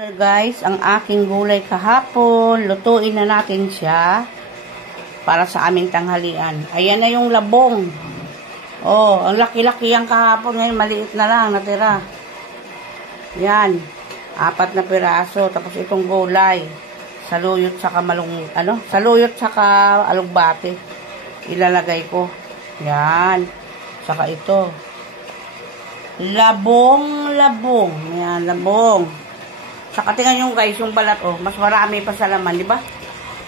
Guys, ang aking gulay kahapon, lutuin na natin siya para sa aming tanghalian. Ayan na yung labong. Oh, ang laki-laki yung kahapon, ngayon maliit na lang natira. Yan, 4 na piraso. Tapos itong gulay, saluyot saka saluyot saka alugbate. Ilalagay ko. Yan. Saka ito. Labong. Yan, labong. Saka tingnan nyo guys, yung balat, oh, mas marami pa sa laman, di ba?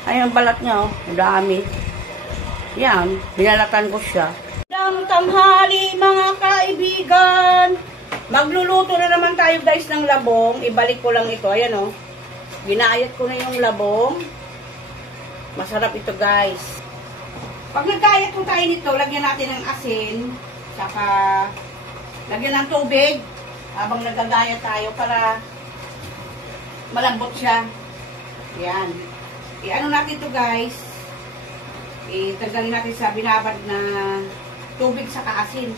Ay, yung balat niya, oh, dami. Yan, binalatan ko siya. Tanghali, mga kaibigan. Magluluto na naman tayo guys ng labong. Ibalik ko lang ito, ayan oh. Ginayat ko na yung labong. Masarap ito guys. Pag nagkayat ko tayo nito, lagyan natin ng asin. Saka, lagyan ng tubig. Habang nagagayat tayo para malambot siya. Yan. I-ano natin to guys. Itanggalin natin sa binabad na tubig sa kaasin.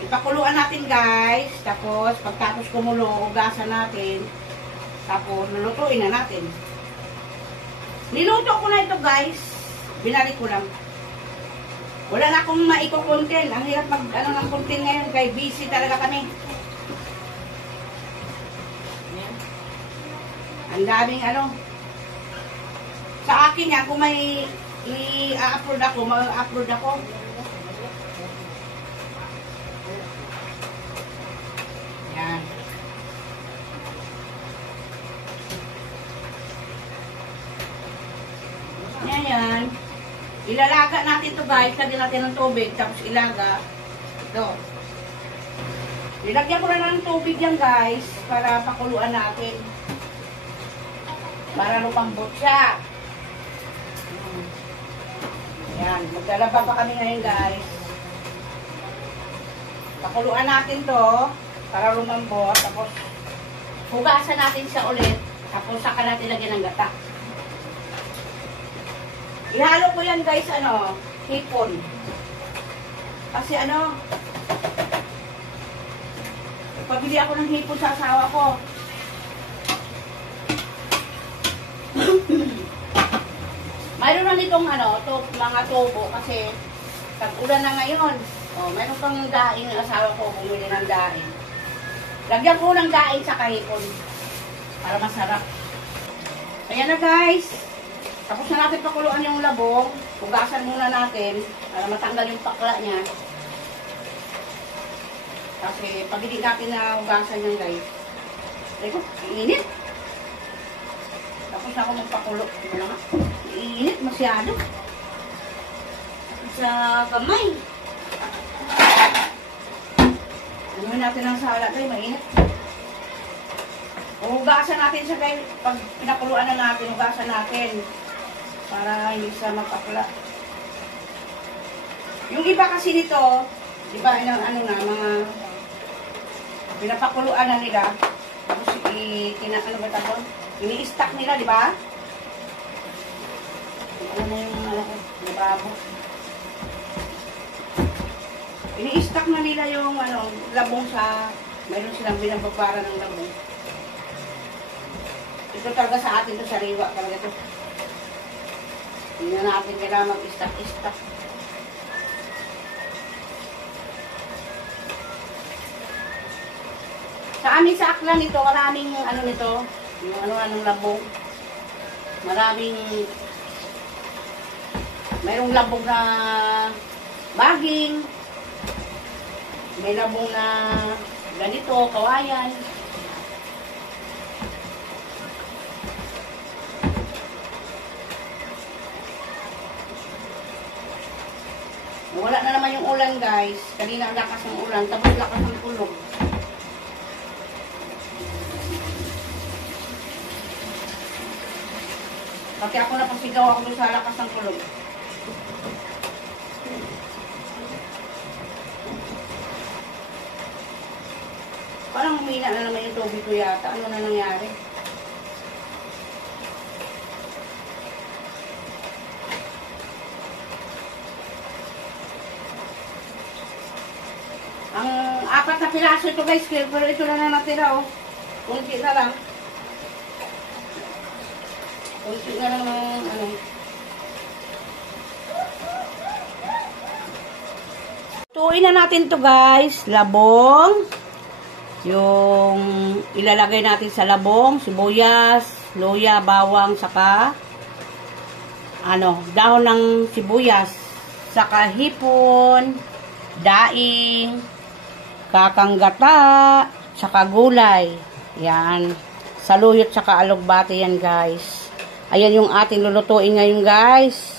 Ipakuluan natin guys. Tapos, pagtapos kumulo, ugasan natin. Tapos, lulutuin na natin. Niluto ko na ito guys. Binalik ko lang. Wala na akong maiko-content. Ang hirap mag-ano ng content ngayon. Kaya busy talaga kami. Ang daming sa akin yan, kung may i-upload ako, mag-upload ako. Yan. Yan. Ilalaga natin to guys, lagyan natin ng tubig, tapos ilaga. Ito. Nilagyan ko na ng tubig yan guys, para pakuluan natin. Para lumambot siya. Ayan. Maglalaba pa kami ngayon guys. Pakuluan natin to para lumambot. Tapos hugasan natin siya ulit. Tapos saka natin lagyan ng gata. Ihalo ko yan guys, hipon. Kasi pabili ako ng hipon sa asawa ko. Mayroon na nitong mga tubo kasi tag-ulan na ngayon. Oh, mayroon pang daing ng asawa ko, bumili ng daing. Lagyan ko ng daing sa kahipon para masarap. Ayan na guys. Tapos na natin pakuluan yung labong. Hugasan muna natin para matanggal yung pakla niya. Kasi pag hindi natin na hugasan yan guys. Ito, init. Tapos ako magpakulo. Iinit masyado. Sa kamay. Ano natin ang sala tayo, mainit. Hugasan natin siya guys. Pag pinakuluan na natin, hugasan natin. Para hindi siya magpakla. Yung iba kasi nito, di ba, mga pinapakuluan na nila. Tapos, ini-stack nila, di ba? Ano na yung nababo. Ini-stack na nila yung labong sa, mayroon silang binababara ng labong. Ito talaga sa atin to, sariwa talaga to. Hindi na natin kailangan mag-stack. Sa amin sa aklan nito, maraming nito, yung anong labong. Mayroong labong na baging. May labong na ganito, kawayan. Wala na naman yung ulan guys. Kanina ang lakas ng ulan, tapos lakas ng kulog. Kasi ako napasigaw ako sa lakas ng kulog. Parang humina na naman yung tubig ko yata. Ano na nangyari? Ang 4 na piraso ito guys, pero ito na natira oh. Kunti na lang. Kunti na lang ng ano. Tuuin na natin to guys. Labong. Yung ilalagay natin sa labong. Sibuyas, luya, bawang, saka dahon ng sibuyas. Saka hipon, daing, kakanggata, saka gulay. Yan. Saluyot saka alugbati yan guys. Ayan yung ating lulutuin ngayon guys.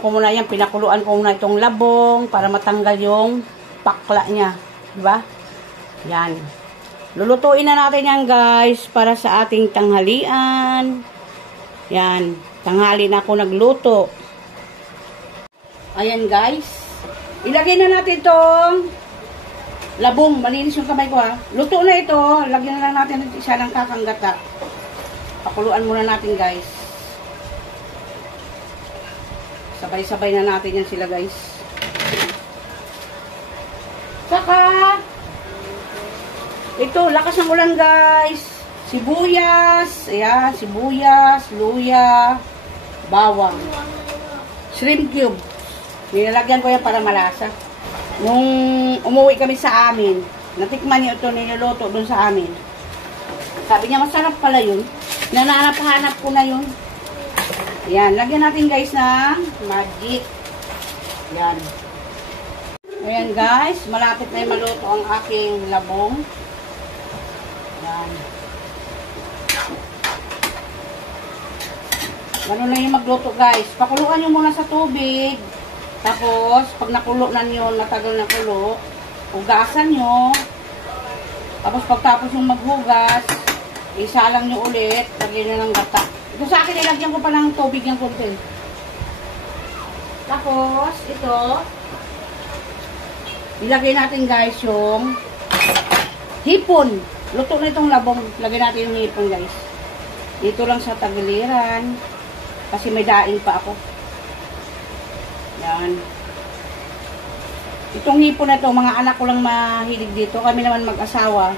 Ko muna yan, pinakuluan ko muna itong labong para matanggal yung pakla niya. Diba? Yan. Lulutuin na natin yan guys para sa ating tanghalian. Yan. Tanghali na ako nagluto. Ayan guys. Ilagay na natin itong labong. Malinis yung kamay ko ha. Luto na ito. Lagyan na lang natin isa ng kakanggata. Pakuluan muna natin guys. Sabay-sabay na natin yan sila guys. Saka ito, lakas ng ulan guys. Sibuyas. Ayan, sibuyas, luya, bawang. Shrimp cube. Nilalagyan ko yan para malasa. Nung umuwi kami sa amin, natikman niyo ito, niluluto dun sa amin. Sabi niya, masarap pala yun. Nananap-hanap ko na yun. Ayan, lagyan natin guys ng magic. Ayan. Ayan guys, malapit na yung maluto ang aking labong. Ayan. Ganun na yung magluto guys. Pakuluan nyo muna sa tubig. Tapos, pag nakulo na nyo, natagal na kulo, hugasan nyo. Tapos, pagtapos yung maghugas, isalang nyo ulit, lagyan nyo ng gata. Ito sa akin, nilagyan ko pa ng tubig yung konti. Tapos, ito, ilagay natin guys yung hipon. Luto na itong labong. Lagyan natin yung hipon guys. Dito lang sa tagiliran. Kasi may daing pa ako. Yan. Itong hipon na ito, mga anak ko lang mahilig dito. Kami naman mag-asawa.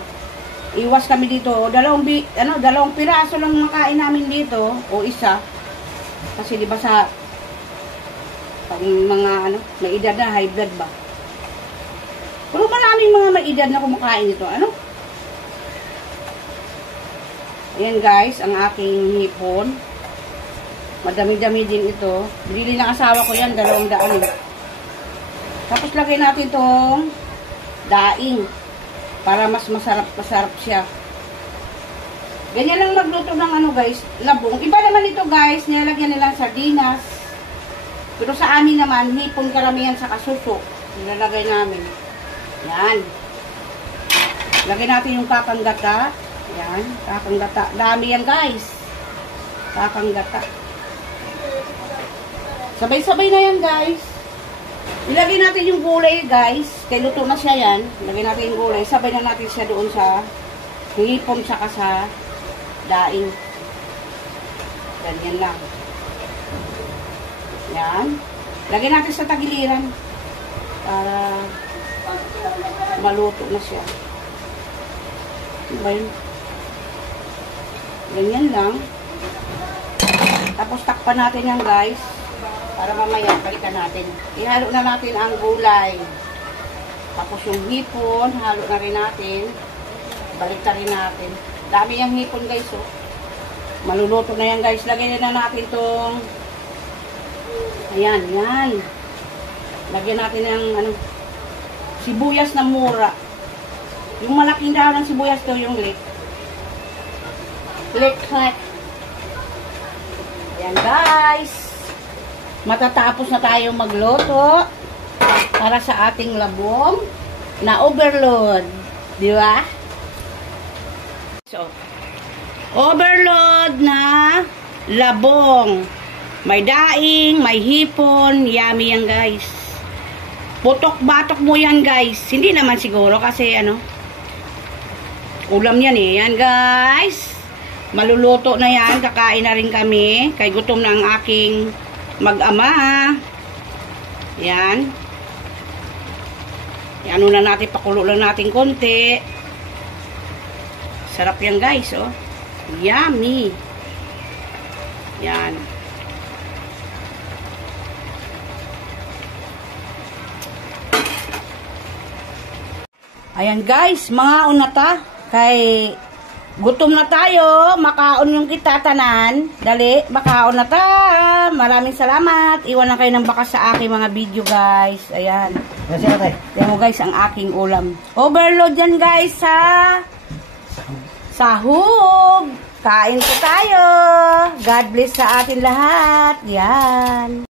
Iwas kami dito. Dalawang piraso lang makain namin dito. O isa. Kasi di ba sa pag mga may edad na, high blood ba? Pero maraming mga may edad na kumakain ito. Ayan guys, ang aking hipon. Madami-dami din ito. Binili ng asawa ko yan, 200 eh. Tapos lagay natin itong daing. Para mas masarap siya. Ganyan lang magluto ng guys, labong. Iba naman ito guys, nilalagyan nilang sardinas. Pero sa amin naman, hipon karamihan sa kasuso. Nilalagay namin. Yan. Lagay natin yung kakanggata. Yan, kakanggata. Dami yan guys. Kakanggata. Sabay-sabay na yan guys. Ilagay natin yung gulay guys. Kaya luto na siya yan. Ilagay natin yung gulay. Sabay na natin siya doon sa hipon saka sa daing. Ganyan lang. Yan. Lagay natin sa tagiliran. Para maluto na siya. Diba yun? Ganyan lang. Tapos takpan natin yan guys. Para mamaya balikan natin. Ihalo na natin ang gulay. Tapos yung hipon, halo na rin natin. Balik na rin natin. Dami yung hipon guys oh. Maluluto na yan guys. Lagyan na natin itong ayan, yan. Lagyan natin ng sibuyas na mura. Yung malaking dahon ng sibuyas to, yung lit. Lit. Ayan guys. Matatapos na tayo magluto para sa ating labong na overload. Di ba? So, overload na labong. May daing, may hipon. Yummy yan guys. Putok-batok mo yan guys. Hindi naman siguro kasi ulam yan eh. Yan guys. Maluluto na yan. Kakain na rin kami. Kay gutom na ang aking mag-ama. Yan. Yan na natin. Pakulo lang natin konti. Sarap yan guys oh. Yummy. Yan. Ayan guys, mga unata. Kay gutom na tayo. Makaon yung kita tanan. Dali, makaon na ta. Maraming salamat. Iwan na kayo ng bakas sa aking mga video guys. Ayan. Yan mo guys ang aking ulam. Overload yan guys sa sahog. Kain po tayo. God bless sa atin lahat. Yan.